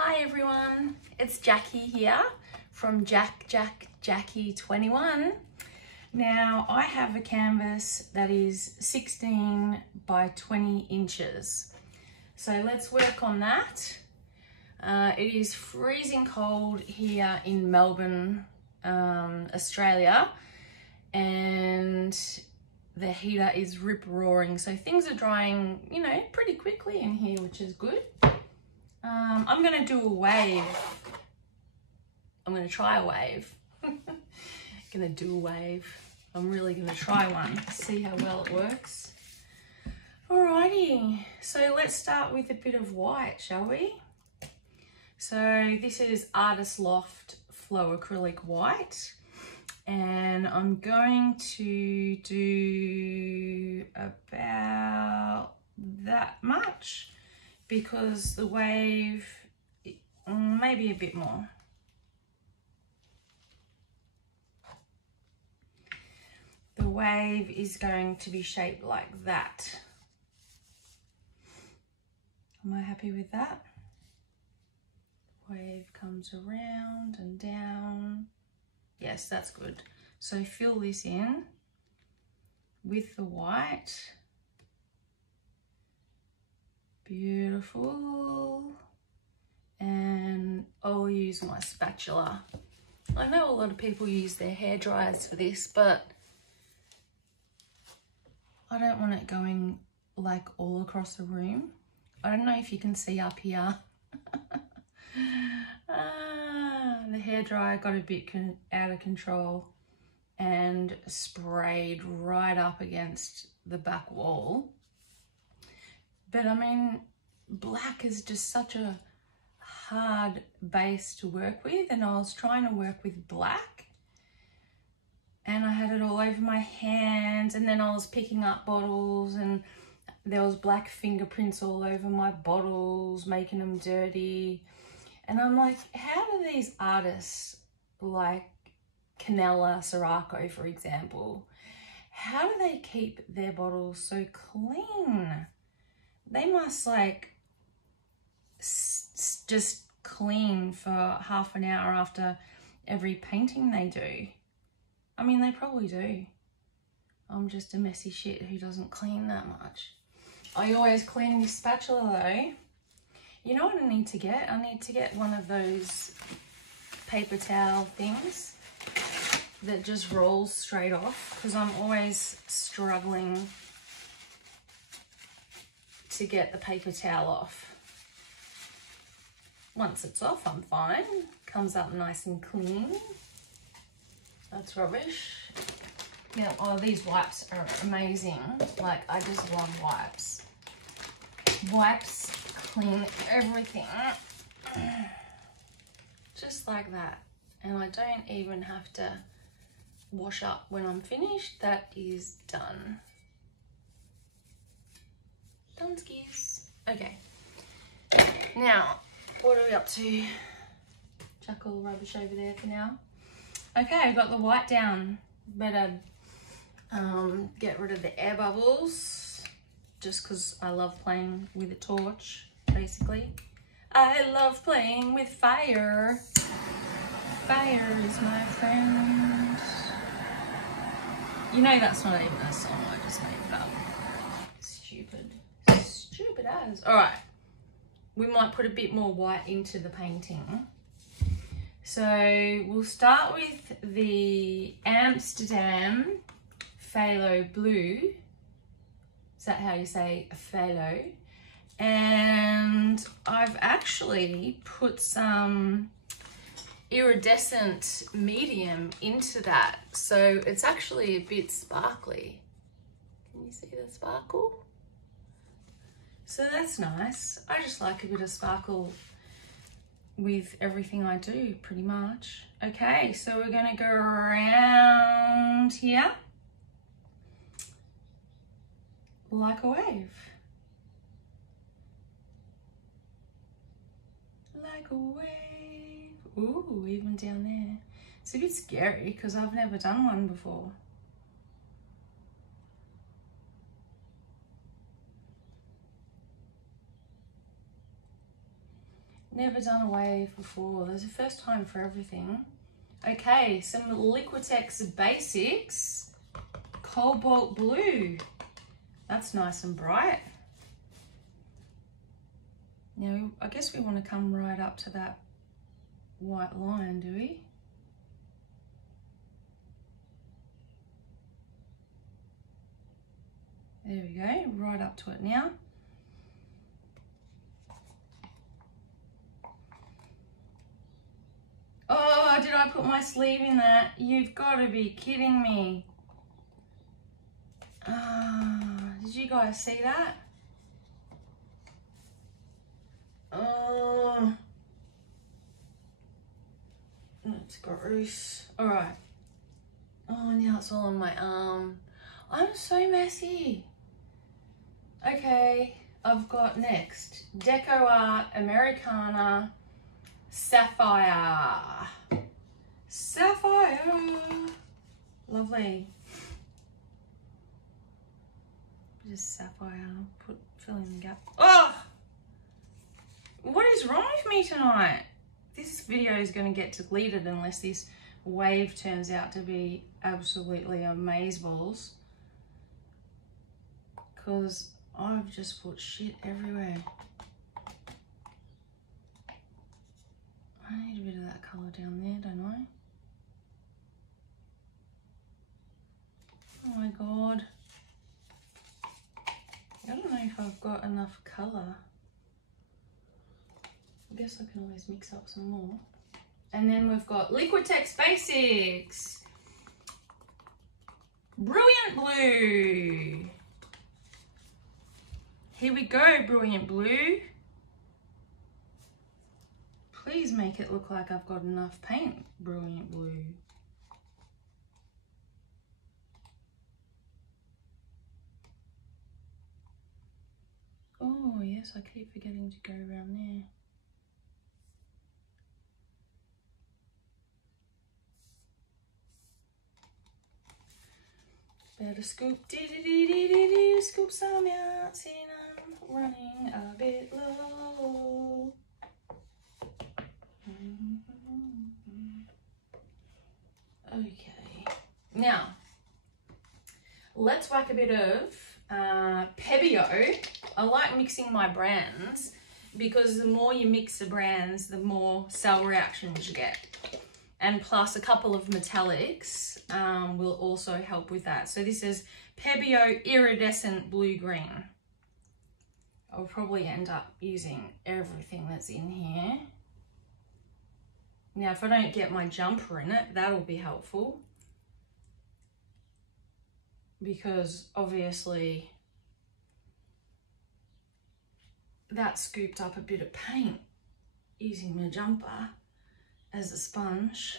Hi everyone, it's Jackie here from Jackie 21. Now I have a canvas that is 16 by 20 inches. So let's work on that. It is freezing cold here in Melbourne, Australia, and the heater is rip-roaring. So things are drying, you know, pretty quickly in here, which is good. I'm gonna do a wave. I'm gonna try a wave. Gonna do a wave. I'm really gonna try one, see how well it works. Alrighty, so let's start with a bit of white, shall we? So this is Artist Loft Flow Acrylic White, and I'm going to do about that much, because the wave, maybe a bit more. The wave is going to be shaped like that. Am I happy with that? Wave comes around and down. Yes, that's good. So fill this in with the white. Beautiful. And I'll use my spatula. I know a lot of people use their hair dryers for this, but I don't want it going like all across the room. I don't know if you can see up here. The hairdryer got a bit out of control and sprayed right up against the back wall. But I mean, black is just such a hard base to work with, and I was trying to work with black and I had it all over my hands, and then I was picking up bottles and there was black fingerprints all over my bottles, making them dirty. And I'm like, how do these artists like Canella Sirocco, for example, how do they keep their bottles so clean? They must like just clean for half an hour after every painting they do. I mean, they probably do. I'm just a messy shit who doesn't clean that much. I always clean this spatula though. You know what I need to get? I need to get one of those paper towel things that just rolls straight off, because I'm always struggling to get the paper towel off. Once it's off, I'm fine. Comes up nice and clean. That's rubbish. Yeah, oh, these wipes are amazing. Like, I just love wipes. Wipes clean everything. Just like that. And I don't even have to wash up when I'm finished. That is done. Done skis. Okay. Now, what are we up to? Chuck all the rubbish over there for now. Okay, I've got the white down. Better get rid of the air bubbles, just because I love playing with a torch, basically. I love playing with fire. Fire is my friend. You know that's not even a song, I just made it up. Stupid as. All right, we might put a bit more white into the painting. So we'll start with the Amsterdam Phthalo Blue. Is that how you say phthalo? And I've actually put some iridescent medium into that. So it's actually a bit sparkly. Can you see the sparkle? So that's nice. I just like a bit of sparkle with everything I do, pretty much. Okay, so we're gonna go around here like a wave. Like a wave. Ooh, even down there. It's a bit scary because I've never done one before. Never done a wave before. There's a first time for everything. Okay, some Liquitex Basics Cobalt Blue. That's nice and bright. Now, I guess we want to come right up to that white line, do we? There we go, right up to it now. Oh, did I put my sleeve in that? You've got to be kidding me. Did you guys see that? Oh, that's gross. All right. Oh, now it's all on my arm. I'm so messy. Okay, I've got next Deco Art Americana Sapphire. Sapphire. Lovely. Just sapphire. Fill in the gap. Oh! What is wrong with me tonight? This video is going to get deleted unless this wave turns out to be absolutely amazeballs. Because I've just put shit everywhere. I need a bit of that colour down there, don't I? Oh my god. I don't know if I've got enough colour. I guess I can always mix up some more. And then we've got Liquitex Basics Brilliant Blue. Here we go, Brilliant Blue. Please make it look like I've got enough paint, Brilliant Blue. Oh yes, I keep forgetting to go around there. Better scoop, scoop some out, see I'm running a bit low. Okay, now let's whack a bit of Pebeo. I like mixing my brands because the more you mix the brands, the more cell reactions you get. And plus a couple of metallics will also help with that. So this is Pebeo Iridescent Blue-Green. I'll probably end up using everything that's in here. Now, if I don't get my jumper in it, that'll be helpful. Because obviously that scooped up a bit of paint using my jumper as a sponge.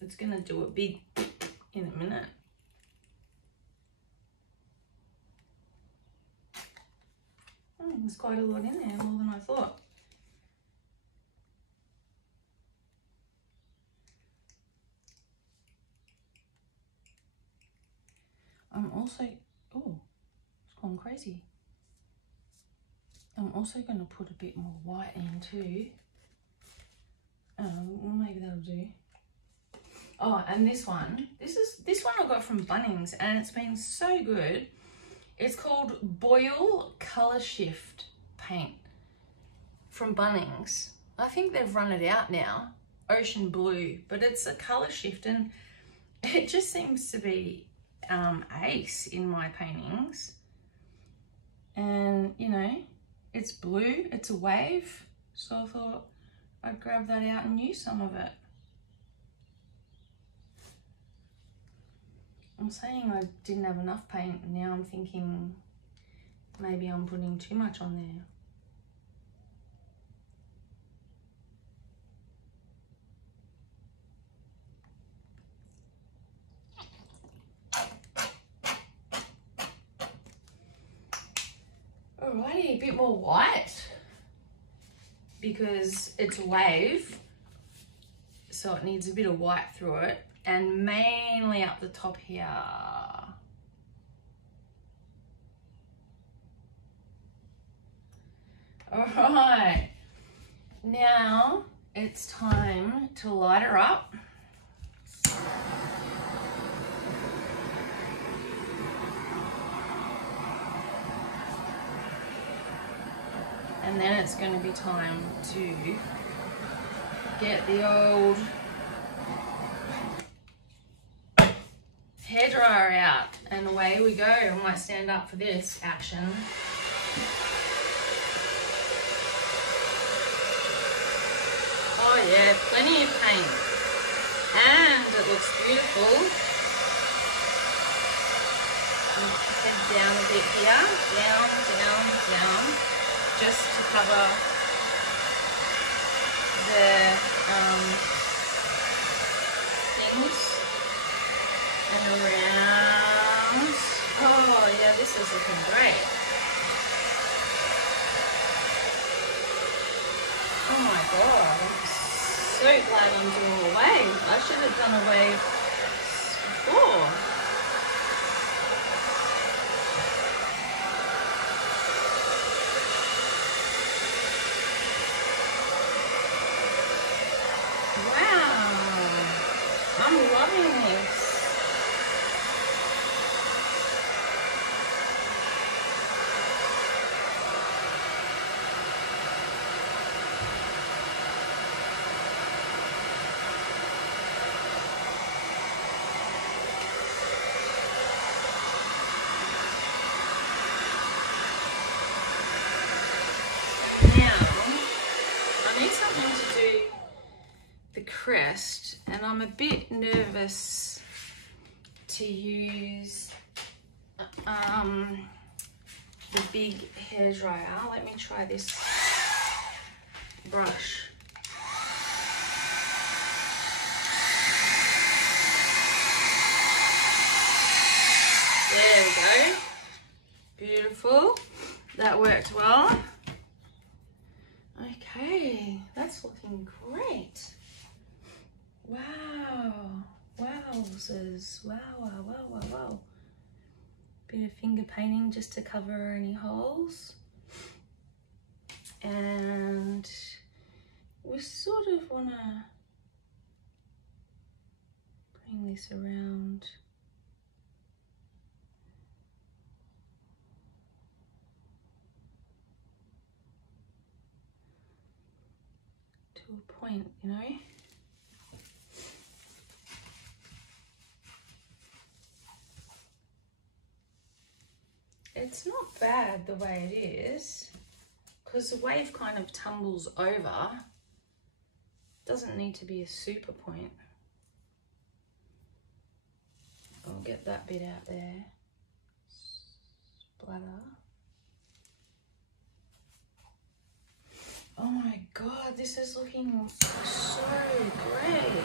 It's gonna do a big in a minute. Oh, there's quite a lot in there, more than I thought. I'm also, oh, it's gone crazy. I'm also going to put a bit more white in too. Well, maybe that'll do. Oh, and this one I got from Bunnings, and it's been so good. It's called Boil Colour Shift Paint from Bunnings. I think they've run it out now, Ocean Blue, but it's a colour shift, and it just seems to be ace in my paintings. And you know, it's blue, it's a wave, so I thought I'd grab that out and use some of it. I'm saying I didn't have enough paint, and now I'm thinking maybe I'm putting too much on there. Alrighty, a bit more white because it's a wave, so it needs a bit of white through it, and mainly up the top here. All right, now it's time to light her up. And then it's going to be time to get the old hairdryer out, and away we go. I might stand up for this action. Oh yeah, plenty of paint, and it looks beautiful. Head down a bit here, down, down, down, just to cover the things, and around. Oh yeah, this is looking great. Oh my god, I'm so glad I'm doing a wave. I should have done a wave before. Wow, I'm loving this. Crest, and I'm a bit nervous to use the big hairdryer. Let me try this brush. There we go. Beautiful. That worked well. Okay, that's looking great. Wow, wowzers, wow, wow, wow, wow, wow. Bit of finger painting just to cover any holes. And we sort of want to bring this around. To a point, you know. It's not bad the way it is, because the wave kind of tumbles over. Doesn't need to be a super point. I'll get that bit out there. Splatter. Oh my god, this is looking so great.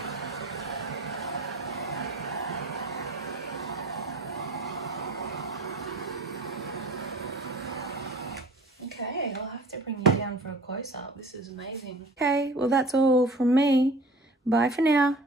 Okay, I'll have to bring you down for a close-up. This is amazing. Okay, well that's all from me. Bye for now.